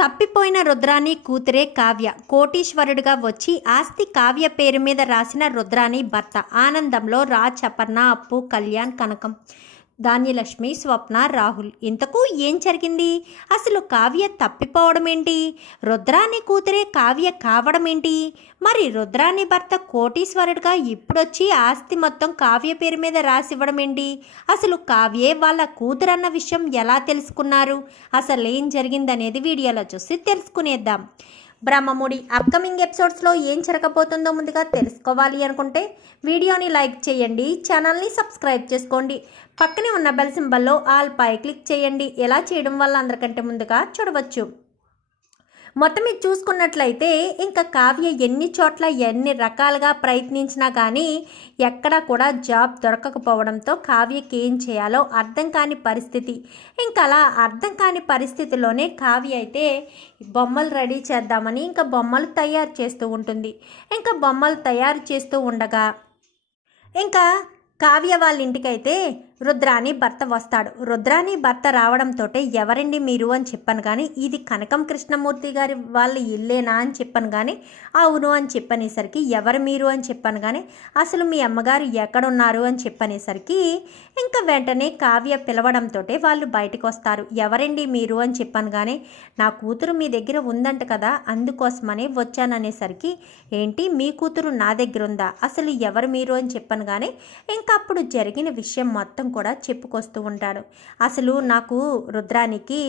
తప్పిపోయిన రుద్రాణి కూతురే కావ్య. కోటీశ్వరుడిగా వచ్చి ఆస్తి కావ్య పేరు మీద రాసిన రుద్రాణి భర్త. ఆనందంలో రాజ్ అపర్ణ అప్పు కళ్యాణ్ కనకం. ధాన్యలక్ష్మి స్వప్న రాహుల్ ఇంతకు ఏం జరిగింది? అసలు కావ్య తప్పిపోవడం ఏంటి? రుద్రాని కూతురే కావ్య కావడం ఏంటి? మరి రుద్రాని భర్త కోటీశ్వరుడిగా ఇప్పుడొచ్చి ఆస్తి మొత్తం కావ్య పేరు మీద రాసివ్వడం ఏంటి? అసలు కావ్యే వాళ్ళ కూతురు అన్న విషయం ఎలా తెలుసుకున్నారు? అసలు ఏం జరిగిందనేది వీడియోలో చూసి తెలుసుకునేద్దాం. బ్రహ్మముడి అప్కమింగ్ ఎపిసోడ్స్లో ఏం జరగబోతుందో ముందుగా తెలుసుకోవాలి అనుకుంటే వీడియోని లైక్ చేయండి ఛానల్ని సబ్స్క్రైబ్ చేసుకోండి. పక్కనే ఉన్న బెల్ సింబల్లో ఆల్ పై క్లిక్ చేయండి. ఎలా చేయడం వల్ల అందరికంటే ముందుగా చూడవచ్చు. మొత్తం ఇది చూసుకున్నట్లయితే ఇంకా కావ్య ఎన్ని చోట్ల ఎన్ని రకాలుగా ప్రయత్నించినా కానీ ఎక్కడా కూడా జాబ్ దొరకకపోవడంతో కావ్యకి ఏం చేయాలో అర్థం కాని పరిస్థితి. ఇంకా అలా అర్థం కాని పరిస్థితిలోనే కావ్య అయితే బొమ్మలు రెడీ చేద్దామని ఇంకా బొమ్మలు తయారు చేస్తూ ఉంటుంది. ఇంకా బొమ్మలు తయారు చేస్తూ ఉండగా ఇంకా కావ్య వాళ్ళ ఇంటికైతే రుద్రాని భర్త వస్తాడు. రుద్రాని భర్త రావడంతో ఎవరండి మీరు అని చెప్పాను కానీ ఇది కనకం కృష్ణమూర్తి గారి వాళ్ళ ఇల్లేనా అని చెప్పాను కానీ అవును అని చెప్పనేసరికి ఎవరు మీరు అని చెప్పాను కానీ అసలు మీ అమ్మగారు ఎక్కడున్నారు అని చెప్పనేసరికి ఇంకా వెంటనే కావ్య పిలవడంతో వాళ్ళు బయటకు వస్తారు ఎవరండి మీరు అని చెప్పాను కానీ నా కూతురు మీ దగ్గర ఉందంట కదా అందుకోసమని వచ్చాననేసరికి ఏంటి మీ కూతురు నా దగ్గర ఉందా అసలు ఎవరు మీరు అని చెప్పాను కానీ ఇంకా అప్పుడు జరిగిన విషయం మొత్తం కూడా చెప్పుకొస్తూ ఉంటాడు అసలు నాకు రుద్రానికి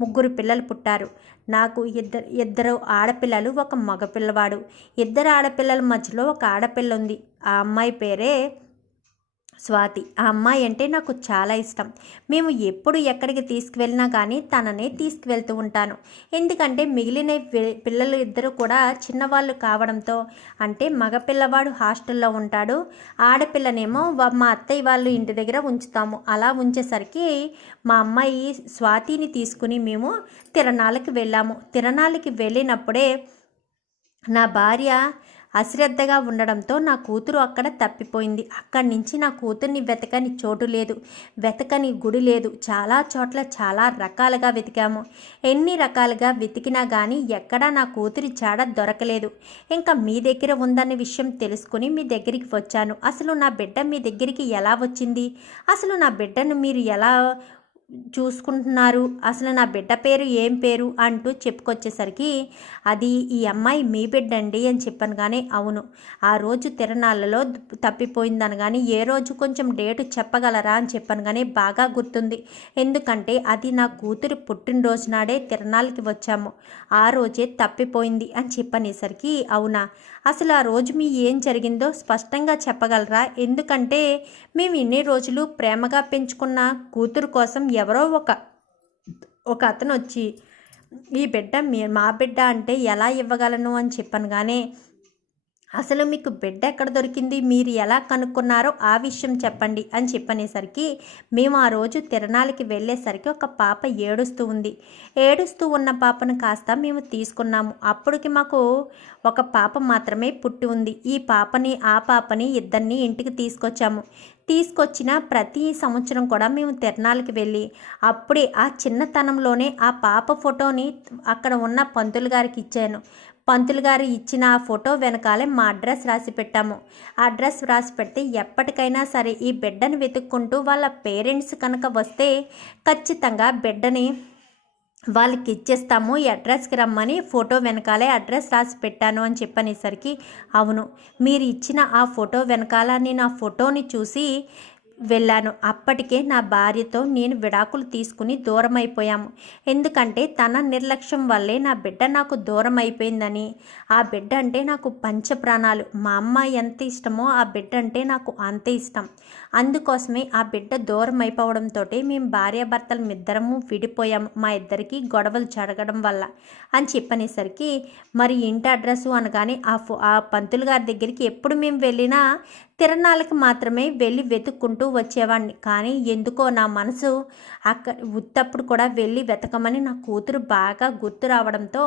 ముగ్గురు పిల్లలు పుట్టారు. నాకు ఇద్దరు ఇద్దరు ఆడపిల్లలు ఒక మగపిల్లవాడు. ఇద్దరు ఆడపిల్లల మధ్యలో ఒక ఆడపిల్ల ఉంది. ఆ అమ్మాయి పేరే స్వాతి ఆ అమ్మాయి అంటే నాకు చాలా ఇష్టం. మేము ఎప్పుడు ఎక్కడికి తీసుకువెళ్ళినా కానీ తననే తీసుకువెళ్తూ ఉంటాను. ఎందుకంటే మిగిలిన పి- పిల్లలు ఇద్దరు కూడా చిన్నవాళ్ళు కావడంతో అంటే మగ పిల్లవాడు హాస్టల్లో ఉంటాడు. ఆడపిల్లనేమో మా అత్తయ్య వాళ్ళు ఇంటి దగ్గర ఉంచుతాము. అలా ఉంచేసరికి మా అమ్మాయి స్వాతిని తీసుకుని మేము తిరణాలకి వెళ్ళాము. తిరణాలకి వెళ్ళినప్పుడే నా భార్య అశ్రద్ధగా ఉండడంతో నా కూతురు అక్కడ తప్పిపోయింది. అక్కడి నుంచి నా కూతుర్ని వెతకని చోటు లేదు. వెతకని గుడి లేదు. చాలా చోట్ల చాలా రకాలుగా వెతికాము. ఎన్ని రకాలుగా వెతికినా కానీ ఎక్కడా నా కూతురి జాడ దొరకలేదు. ఇంకా మీ దగ్గర ఉందన్న విషయం తెలుసుకుని మీ దగ్గరికి వచ్చాను. అసలు నా బిడ్డ మీ దగ్గరికి ఎలా వచ్చింది? అసలు నా బిడ్డను మీరు ఎలా చూసుకుంటున్నారు. అసలు నా బిడ్డ పేరు ఏం పేరు అంటూ చెప్పుకొచ్చేసరికి అది ఈ అమ్మాయి మీ బిడ్డ అండి అని చెప్పాను కానీ అవును ఆ రోజు తిరణాలలో తప్పిపోయిందని కానీ ఏ రోజు కొంచెం డేటు చెప్పగలరా అని చెప్పాను కానీ బాగా గుర్తుంది. ఎందుకంటే అది నా కూతురు పుట్టినరోజు నాడే తిరణాలకి వచ్చాము. ఆ రోజే తప్పిపోయింది అని చెప్పనేసరికి అవునా? అసలు ఆ రోజు మీ ఏం జరిగిందో స్పష్టంగా చెప్పగలరా? ఎందుకంటే మేము ఇన్ని రోజులు ప్రేమగా పెంచుకున్న కూతురు కోసం ఎవరో ఒక ఒక అతను వచ్చి ఈ బిడ్డ మీ మా బిడ్డ అంటే ఎలా ఇవ్వగలను? అని చెప్పాను. కానీ అసలు మీకు బిడ్డ ఎక్కడ దొరికింది? మీరు ఎలా కనుక్కున్నారో ఆ విషయం చెప్పండి అని చెప్పనేసరికి మేము ఆ రోజు తిరణాలకి వెళ్ళేసరికి ఒక పాప ఏడుస్తూ ఉంది. ఏడుస్తూ ఉన్న పాపను కాస్త మేము తీసుకున్నాము. అప్పటికి మాకు ఒక పాప మాత్రమే పుట్టి ఉంది. ఈ పాపని ఆ పాపని ఇద్దరిని ఇంటికి తీసుకొచ్చాము. తీసుకొచ్చిన ప్రతి సంవత్సరం కూడా మేము తిరణాలకి వెళ్ళి అప్పుడే ఆ చిన్నతనంలోనే ఆ పాప ఫోటోని అక్కడ ఉన్న పంతులు గారికి ఇచ్చాను. పంతులు గారు ఇచ్చిన ఆ ఫోటో వెనకాలే మా అడ్రస్ రాసి పెట్టాము. ఆ అడ్రస్ రాసి పెడితే ఎప్పటికైనా సరే ఈ బిడ్డను వెతుక్కుంటూ వాళ్ళ పేరెంట్స్ కనుక వస్తే ఖచ్చితంగా బిడ్డని వాళ్ళకి ఇచ్చేస్తాము ఈ అడ్రస్కి రమ్మని ఫోటో వెనకాలే అడ్రస్ రాసి పెట్టాను అని చెప్పనేసరికి అవును మీరు ఇచ్చిన ఆ ఫోటో వెనకాల నేను ఆ ఫోటోని చూసి వెళ్ళాను. అప్పటికే నా భార్యతో నేను విడాకులు తీసుకుని దూరం అయిపోయాము ఎందుకంటే తన నిర్లక్ష్యం వల్లే నా బిడ్డ నాకు దూరం అయిపోయిందని ఆ బిడ్డ అంటే నాకు పంచ ప్రాణాలు మా అమ్మ ఎంత ఇష్టమో ఆ బిడ్డ అంటే నాకు అంతే ఇష్టం. అందుకోసమే ఆ బిడ్డ దూరం అయిపోవడంతో మేము భార్యాభర్తలు ఇద్దరము విడిపోయాము మా ఇద్దరికి గొడవలు జరగడం వల్ల అని చెప్పనేసరికి మరి ఇంటి అడ్రస్సు అనగానే ఆ ఫో ఆ పంతులు గారి దగ్గరికి ఎప్పుడు మేము వెళ్ళినా తిరణాలకు మాత్రమే వెళ్ళి వెతుక్కుంటూ వచ్చేవాడిని కానీ ఎందుకో నా మనసు అక్కడ ఉత్తప్పుడు కూడా వెళ్ళి వెతకమని నా కూతురు బాగా గుర్తు రావడంతో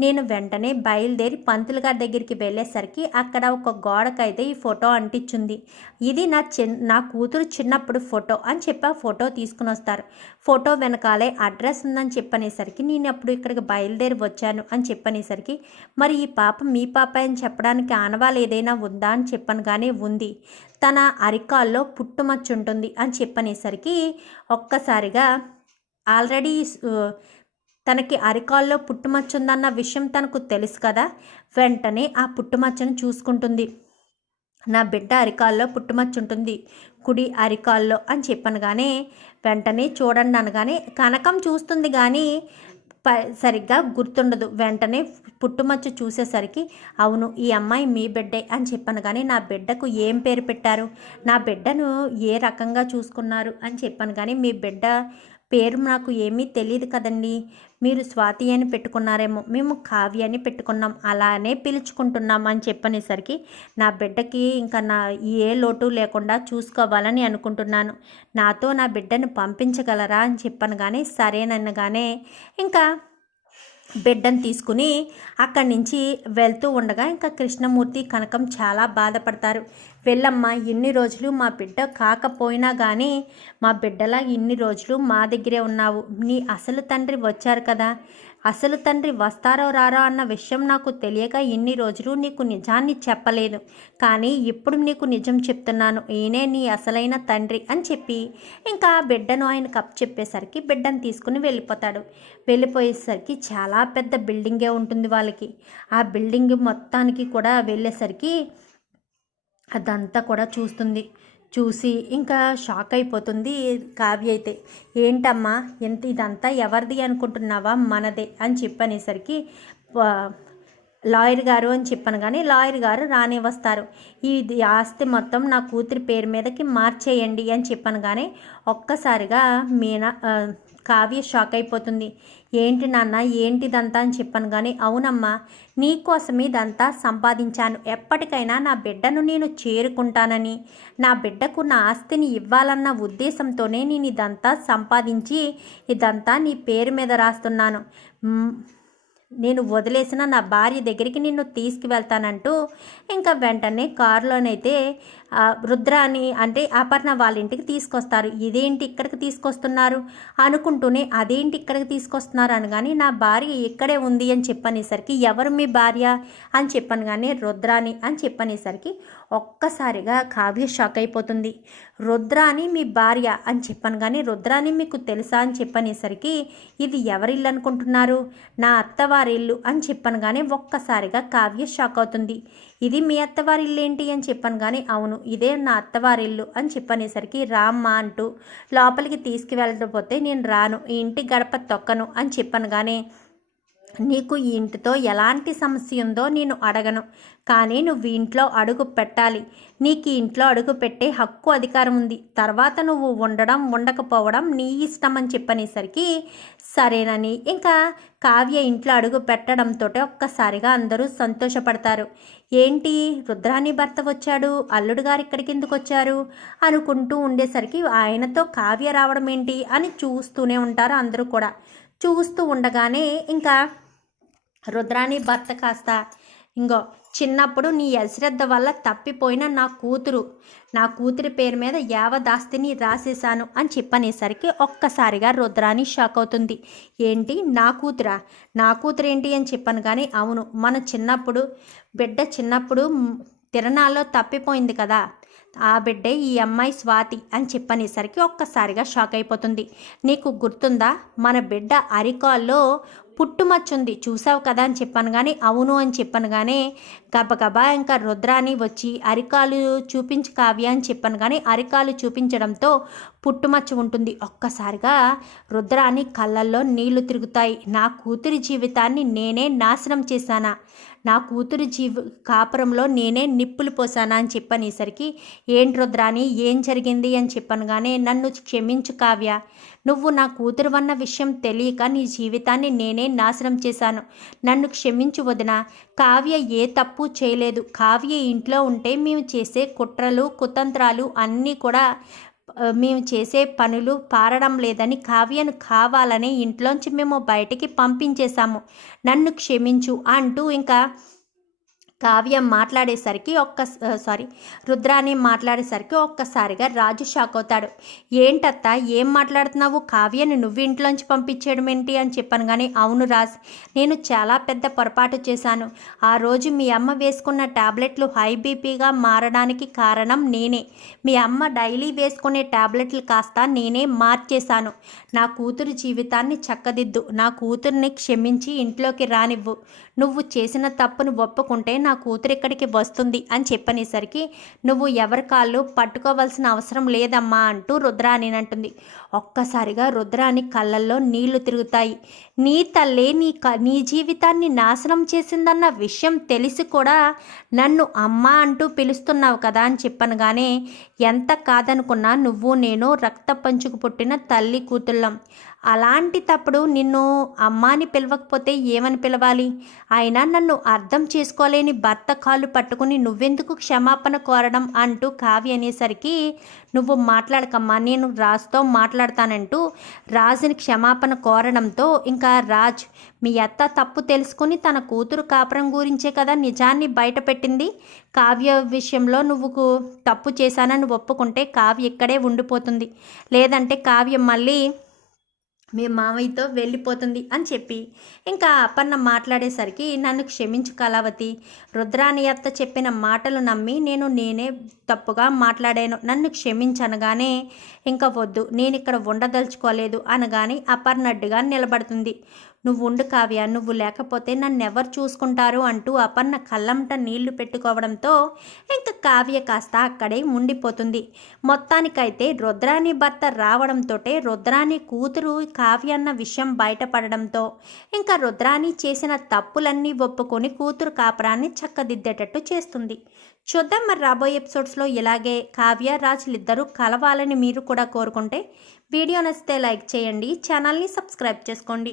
నేను వెంటనే బయలుదేరి పంతులు గారి దగ్గరికి వెళ్ళేసరికి అక్కడ ఒక గోడకైతే ఈ ఫోటో అంటించింది ఇది నా చిన్ నా కూతురు చిన్నప్పుడు ఫోటో అని చెప్పి ఆ ఫోటో తీసుకుని వస్తారు. ఫోటో వెనకాలే అడ్రస్ ఉందని చెప్పనేసరికి నేను అప్పుడు ఇక్కడికి బయలుదేరి వచ్చాను అని చెప్పనేసరికి మరి ఈ పాప మీ పాప అని చెప్పడానికి ఆనవాలు ఏదైనా ఉందా అని చెప్పనుగానే ఉంది. తన అరికాల్లో పుట్టుమచ్చ ఉంటుంది అని చెప్పనేసరికి ఒక్కసారిగా ఆల్రెడీ తనకి అరికాల్లో పుట్టుమచ్చ ఉందన్న విషయం తనకు తెలుసు కదా వెంటనే ఆ పుట్టుమచ్చను చూసుకుంటుంది. నా బిడ్డ అరికాల్లో పుట్టుమచ్చు ఉంటుంది కుడి అరికాల్లో అని చెప్పనగానే వెంటనే చూడండి అనగానే కనకం చూస్తుంది కానీ ప సరిగ్గా గుర్తుండదు. వెంటనే పుట్టుమచ్చ చూసేసరికి అవును ఈ అమ్మాయి మీ బిడ్డే అని చెప్పాను కానీ నా బిడ్డకు ఏం పేరు పెట్టారు? నా బిడ్డను ఏ రకంగా చూసుకున్నారు? అని చెప్పాను కానీ మీ బిడ్డ పేరు నాకు ఏమీ తెలియదు కదండి. మీరు స్వాతి అని పెట్టుకున్నారేమో మేము కావ్య అని పెట్టుకున్నాం అలానే పిలుచుకుంటున్నాం అని చెప్పనేసరికి నా బిడ్డకి ఇంకా నా ఏ లోటు లేకుండా చూసుకోవాలని అనుకుంటున్నాను. నాతో నా బిడ్డను పంపించగలరా అని చెప్పాను కానీ సరేనన్నగానే ఇంకా బిడ్డను తీసుకుని అక్కడి నుంచి వెళ్తూ ఉండగా ఇంకా కృష్ణమూర్తి కనకం చాలా బాధపడతారు. వెళ్ళమ్మా ఇన్ని రోజులు మా బిడ్డ కాకపోయినా కానీ మా బిడ్డలా ఇన్ని రోజులు మా దగ్గరే ఉన్నావు. నీ అసలు తండ్రి వచ్చారు కదా. అసలు తండ్రి వస్తారో రారో అన్న విషయం నాకు తెలియక ఇన్ని రోజులు నీకు నిజాన్ని చెప్పలేదు. కానీ ఇప్పుడు నీకు నిజం చెప్తున్నాను. ఈయనే నీ అసలైన తండ్రి అని చెప్పి ఇంకా బిడ్డను ఆయన కప్ చెప్పేసరికి బిడ్డను తీసుకుని వెళ్ళిపోతాడు. వెళ్ళిపోయేసరికి చాలా పెద్ద బిల్డింగే ఉంటుంది వాళ్ళకి. ఆ బిల్డింగ్ మొత్తానికి కూడా వెళ్ళేసరికి అదంతా కూడా చూస్తుంది. చూసి ఇంకా షాక్ అయిపోతుంది కావ్య అయితే. ఏంటమ్మా ఎంత ఇదంతా? ఎవరిది అనుకుంటున్నావా? మనదే అని చెప్పనేసరికి లాయర్ గారు అని చెప్పాను కానీ లాయర్ గారు రాని వస్తారు. ఈ ఆస్తి మొత్తం నా కూతురి పేరు మీదకి మార్చేయండి అని చెప్పాను కానీ ఒక్కసారిగా మీనా కావ్య షాక్ అయిపోతుంది. ఏంటి నాన్న ఏంటిదంతా అని చెప్పాను కానీ అవునమ్మా నీకోసం ఇదంతా సంపాదించాను. ఎప్పటికైనా నా బిడ్డను నేను చేరుకుంటానని నా బిడ్డకు నా ఆస్తిని ఇవ్వాలన్న ఉద్దేశంతోనే నేను ఇదంతా సంపాదించి ఇదంతా నీ పేరు మీద రాస్తున్నాను. నేను వదిలేసిన నా భార్య దగ్గరికి నిన్ను తీసుకువెళ్తానంటూ ఇంకా వెంటనే కారులోనైతే రుద్రాని అంటే అపర్ణ వాళ్ళ ఇంటికి తీసుకొస్తారు. ఇదేంటి ఇక్కడికి తీసుకొస్తున్నారు? అనుకుంటూనే అదేంటి ఇక్కడికి తీసుకొస్తున్నారు? అని కానీ నా భార్య ఇక్కడే ఉంది అని చెప్పనేసరికి ఎవరు మీ భార్య? అని చెప్పను కానీ రుద్రాని అని చెప్పనేసరికి ఒక్కసారిగా కావ్య షాక్ అయిపోతుంది. రుద్రాని మీ భార్య? అని చెప్పాను కానీ రుద్రాని మీకు తెలుసా? అని చెప్పనేసరికి ఇది ఎవరిల్లు అనుకుంటున్నారు? నా అత్తవారిల్లు అని చెప్పను కానీ ఒక్కసారిగా కావ్య షాక్ అవుతుంది. ఇది మీ అత్తవారి ఏంటి అని చెప్పాను కానీ అవును ఇదే నా అత్తవారిల్లు అని చెప్పనేసరికి రామ్మ అంటూ లోపలికి తీసుకువెళ్ళకపోతే నేను రాను ఈ ఇంటి గడప తొక్కను అని చెప్పాను కానీ నీకు ఈ ఇంటితో ఎలాంటి సమస్య ఉందో నేను అడగను. కానీ నువ్వు ఇంట్లో అడుగు పెట్టాలి. నీకు ఇంట్లో అడుగు పెట్టే హక్కు అధికారం ఉంది. తర్వాత నువ్వు ఉండడం ఉండకపోవడం నీ ఇష్టం అని చెప్పనేసరికి సరేనని ఇంకా కావ్య ఇంట్లో అడుగు పెట్టడంతో ఒక్కసారిగా అందరూ సంతోషపడతారు. ఏంటి? రుద్రాని భర్త వచ్చాడు. అల్లుడు గారు ఇక్కడికి ఎందుకు వచ్చారు? అనుకుంటూ ఉండేసరికి ఆయనతో కావ్య రావడం ఏంటి? అని చూస్తూనే ఉంటారు అందరూ కూడా. చూస్తూ ఉండగానే ఇంకా రుద్రాని భర్త కాస్త ఇంకో చిన్నప్పుడు నీ అశ్రద్ధ వల్ల తప్పిపోయిన నా కూతురు నా కూతురి పేరు మీద యావదాస్తిని రాసేశాను అని చెప్పనేసరికి ఒక్కసారిగా రుద్రాని షాక్ అవుతుంది. ఏంటి? నా కూతురా? నా కూతురు ఏంటి అని చెప్పాను కానీ అవును మన చిన్నప్పుడు బిడ్డ చిన్నప్పుడు తిరణాల్లో తప్పిపోయింది కదా ఆ బిడ్డే ఈ అమ్మాయి స్వాతి అని చెప్పనేసరికి ఒక్కసారిగా షాక్ అయిపోతుంది. నీకు గుర్తుందా? మన బిడ్డ అరికాల్లో పుట్టుమచ్చుంది చూసావు కదా అని చెప్పాను కానీ అవును అని చెప్పాను కానీ గబగబా ఇంకా రుద్రాని వచ్చి అరికాలు చూపించి కావ్య అని చెప్పాను కానీ అరికాలు చూపించడంతో పుట్టుమచ్చ ఉంటుంది. ఒక్కసారిగా రుద్రాని కళ్ళల్లో నీళ్ళు తిరుగుతాయి. నా కూతురి జీవితాన్ని నేనే నాశనం చేశానా? నా కూతురు జీవ కాపురంలో నేనే నిప్పులు పోసానా అని చెప్పనేసరికి ఏంటి రుద్రాని ఏం జరిగింది? అని చెప్పాను కానీ నన్ను క్షమించు కావ్య. నువ్వు నా కూతురు అన్న విషయం తెలియక నీ జీవితాన్ని నేనే నాశనం చేశాను. నన్ను క్షమించు వదిన. కావ్య ఏ తప్పు చేయలేదు. కావ్య ఇంట్లో ఉంటే మేము చేసే కుట్రలు కుతంత్రాలు అన్నీ కూడా మేము చేసే పనులు పారడం లేదని కావ్యను కావాలని ఇంట్లోంచి మేము బయటికి పంపించేశాము. నన్ను క్షమించు అంటూ ఇంకా కావ్యం మాట్లాడేసరికి ఒక్క సారీ రుద్రాని మాట్లాడేసరికి ఒక్కసారిగా రాజు షాక్ అవుతాడు. ఏంటత్తా ఏం మాట్లాడుతున్నావు? కావ్యని నువ్వు ఇంట్లోంచి పంపించేయడం ఏంటి? అని చెప్పాను కానీ అవును రాజ్ నేను చాలా పెద్ద పొరపాటు చేశాను. ఆ రోజు మీ అమ్మ వేసుకున్న టాబ్లెట్లు హై బీపీగా మారడానికి కారణం నేనే. మీ అమ్మ డైలీ వేసుకునే టాబ్లెట్లు కాస్త నేనే మార్చేశాను. నా కూతురు జీవితాన్ని చక్కదిద్దు. నా కూతుర్ని క్షమించి ఇంట్లోకి రానివ్వు. నువ్వు చేసిన తప్పును ఒప్పుకుంటే నా నా కూతురు ఇక్కడికి వస్తుంది అని చెప్పనేసరికి నువ్వు ఎవరి కాళ్ళు పట్టుకోవాల్సిన అవసరం లేదమ్మా అంటూ రుద్రాని అంటుంది. ఒక్కసారిగా రుద్రాని కళ్ళల్లో నీళ్ళు తిరుగుతాయి. నీ తల్లే నీ క నీ జీవితాన్ని నాశనం చేసిందన్న విషయం తెలిసి కూడా నన్ను అమ్మ అంటూ పిలుస్తున్నావు కదా అని చెప్పనగానే ఎంత కాదనుకున్నా నువ్వు నేను రక్త పంచుకు పుట్టిన తల్లి కూతుళ్ళం. అలాంటి తప్పుడు నిన్ను అమ్మాని పిలవకపోతే ఏమని పిలవాలి? అయినా నన్ను అర్థం చేసుకోలేని భర్త కాళ్ళు పట్టుకుని నువ్వెందుకు క్షమాపణ కోరడం అంటూ కావ్య అనేసరికి నువ్వు మాట్లాడకమ్మా నేను రాజుతో మాట్లాడతానంటూ రాజుని క్షమాపణ కోరడంతో ఇంకా రాజ్ మీ అత్త తప్పు తెలుసుకుని తన కూతురు కాపురం గురించే కదా నిజాన్ని బయటపెట్టింది? కావ్య విషయంలో నువ్వు తప్పు చేశానని ఒప్పుకుంటే కావ్య ఇక్కడే ఉండిపోతుంది. లేదంటే కావ్యం మళ్ళీ మీ మామయ్యతో వెళ్ళిపోతుంది అని చెప్పి. ఇంకా అపర్ణ మాట్లాడేసరికి నన్ను క్షమించు కళావతి. రుద్రాని అత్త చెప్పిన మాటలు నమ్మి నేను నేనే తప్పుగా మాట్లాడాను. నన్ను క్షమించనగానే ఇంకా వద్దు నేను ఇక్కడ ఉండదలుచుకోలేదు అనగానే అపర్ణడ్డుగా నిలబడుతుంది. నువ్వు ఉండు కావ్య నువ్వు లేకపోతే నన్ను ఎవరు చూసుకుంటారు అంటూ అపర్ణ కళ్ళంట నీళ్ళు పెట్టుకోవడంతో ఇంకా కావ్య కాస్త అక్కడే ఉండిపోతుంది. మొత్తానికైతే రుద్రాని భర్త రావడంతో రుద్రాని కూతురు కావ్య అన్న విషయం బయటపడడంతో ఇంకా రుద్రాని చేసిన తప్పులన్నీ ఒప్పుకొని కూతురు కాపురాన్ని చక్కదిద్దేటట్టు చేస్తుంది. చూద్దాం మరి రాబోయే ఎపిసోడ్స్లో ఇలాగే కావ్య రాజులిద్దరూ కలవాలని మీరు కూడా కోరుకుంటే వీడియో నచ్చితే లైక్ చేయండి ఛానల్ని సబ్స్క్రైబ్ చేసుకోండి.